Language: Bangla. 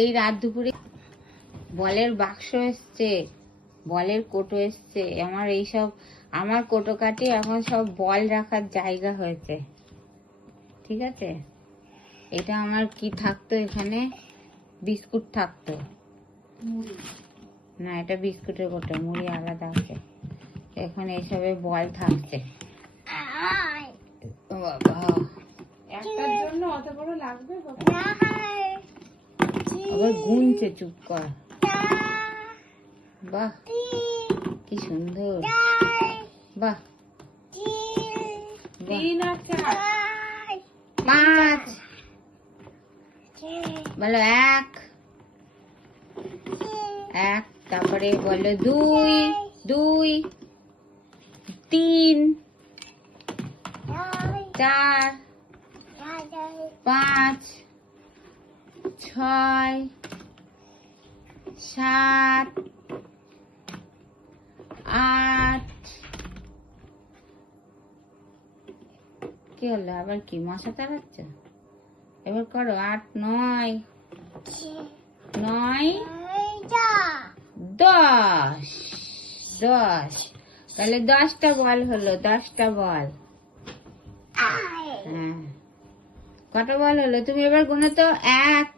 এই রাত দুপুরে বলের বাক্স এসছে, বলের কোটো এসছে। আমার এইসব আমার কোটো কাটি এখন সব বল রাখার জায়গা হয়েছে। ঠিক আছে, এটা আমার কি থাকতো এখানে, বিস্কুট থাকতো না, এটা বিস্কুটের কোটো, মুড়ি আলাদা আছে। এখন এইসবে বল থাকছে। বাবা, একটার জন্য অত বড় লাগবে? আবার গুনছে, চুপ কর। বাহ, কি সুন্দর। বাহ, 3 আর 4। 5 বলো, 1 1, তারপরে বলো 2 2, 3 4 5 6 7 8। কি হলো আবার, কি মশা তাড়াচ্ছ? এবার করো, 8 9 9 10 10। তাহলে 10টা বল হলো, 10টা বল। হ্যাঁ, কটা বল হলো তুমি এবার গুনো তো? 1